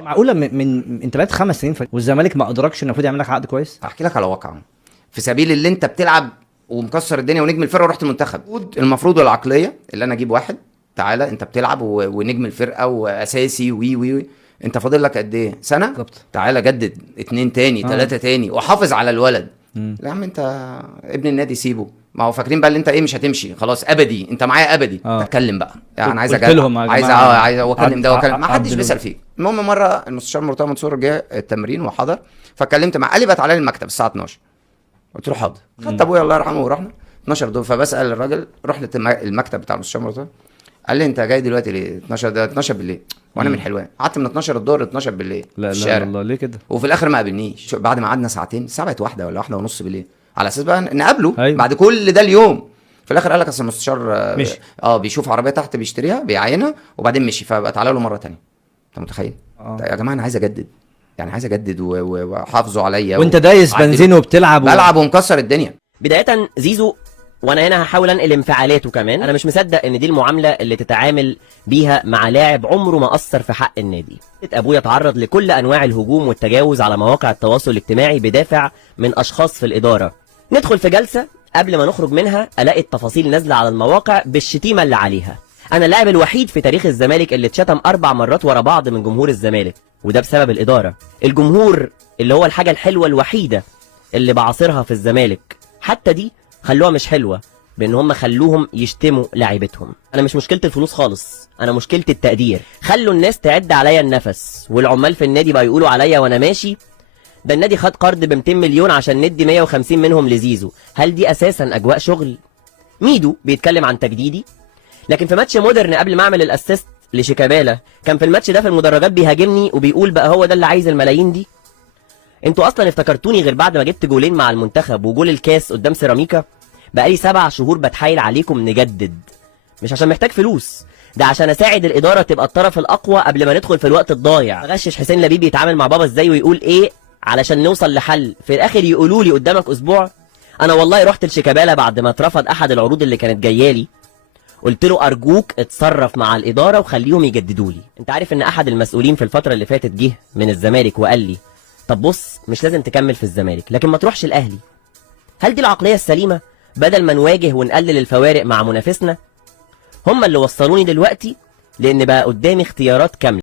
معقوله انت بقيت 5 سنين والزمالك ما ادركش المفروض يعمل لك عقد كويس؟ هحكي لك على واقع في سبيل اللي انت بتلعب ومكسر الدنيا ونجم الفرقه ورحت المنتخب. المفروض العقليه اللي انا اجيب واحد تعالى انت بتلعب ونجم الفرقه واساسي وي انت فاضل لك قد ايه؟ سنه بالظبط. تعالى جدد 2 تاني 3 تاني وحافظ على الولد. لا يا عم انت ابن النادي سيبه. ما هو فاكرين بقى اللي انت ايه مش هتمشي خلاص ابدي انت معايا ابدي. اتكلم بقى يعني انا عايز عايز اكلم ده واكلم ما حدش بيسال فيك. المهم مره المستشار مرتضى منصور جه التمرين وحضر فكلمت معاه قال لي بقى تعالى لي المكتب الساعه 12. قلت له حاضر. خدت ابويا الله يرحمه ورحنا 12 دور فبسال الراجل رحنا المكتب بتاع المستشار مرتضى قال لي انت جاي دلوقتي ليه 12 ده 12 بالليل وانا من حلوان قعدت من 12 الظهر ل 12 بالليل لا لا الله ليه كده وفي الاخر ما قابلنيش بعد ما قعدنا ساعتين الساعه بقت 1 ولا 1 ونص بالليل على اساس بقى نقابله. أيوة. بعد كل ده اليوم في الاخر قال لك اصل المستشار بيشوف عربيه تحت بيشتريها بيعينها وبعدين مشي فبقى تعالى له مره ثانيه. انت متخيل؟ يا جماعه انا عايز اجدد يعني عايز اجدد وحافظوا عليا وانت دايس بنزين وبتلعب بلعب ومكسر الدنيا. بدايه زيزو وانا هنا هحاول انقل انفعالاته كمان. انا مش مصدق ان دي المعامله اللي تتعامل بيها مع لاعب عمره ما اثر في حق النادي. ابويا تعرض لكل انواع الهجوم والتجاوز على مواقع التواصل الاجتماعي بدافع من اشخاص في الاداره. ندخل في جلسه قبل ما نخرج منها الاقي التفاصيل نازله على المواقع بالشتيمه اللي عليها. انا اللاعب الوحيد في تاريخ الزمالك اللي اتشتم 4 مرات ورا بعض من جمهور الزمالك وده بسبب الاداره. الجمهور اللي هو الحاجه الحلوه الوحيده اللي بعاصرها في الزمالك حتى دي خلوها مش حلوه بان هم خلوهم يشتموا لاعيبتهم. انا مش مشكله الفلوس خالص انا مشكله التقدير. خلوا الناس تعد عليا النفس والعمال في النادي بقى يقولوا عليا وانا ماشي ده النادي خد قرض ب 200 مليون عشان ندي 150 منهم لزيزو. هل دي اساسا اجواء شغل؟ ميدو بيتكلم عن تجديدي لكن في ماتش مودرن قبل ما اعمل الاسيست لشيكابالا كان في الماتش ده في المدرجات بيهاجمني وبيقول بقى هو ده اللي عايز الملايين دي. انتوا اصلا افتكرتوني غير بعد ما جبت جولين مع المنتخب وجول الكاس قدام سيراميكا؟ بقالي 7 شهور بتحايل عليكم نجدد مش عشان محتاج فلوس ده عشان اساعد الاداره تبقى الطرف الاقوى قبل ما ندخل في الوقت الضايع. غشش حسين لبيب يتعامل مع بابا ازاي ويقول ايه علشان نوصل لحل في الاخر يقولوا لي قدامك اسبوع. انا والله رحت لشيكابالا بعد ما اترفض احد العروض اللي كانت جايه لي قلت له ارجوك اتصرف مع الاداره وخليهم يجددوا لي. انت عارف ان احد المسؤولين في الفتره اللي فاتت جه من الزمالك وقال لي طب بص مش لازم تكمل في الزمالك لكن ما تروحش الاهلي. هل دي العقليه السليمه بدل ما نواجه ونقلل الفوارق مع منافسنا؟ هم اللي وصلوني دلوقتي لان بقى قدامي اختيارات كامله.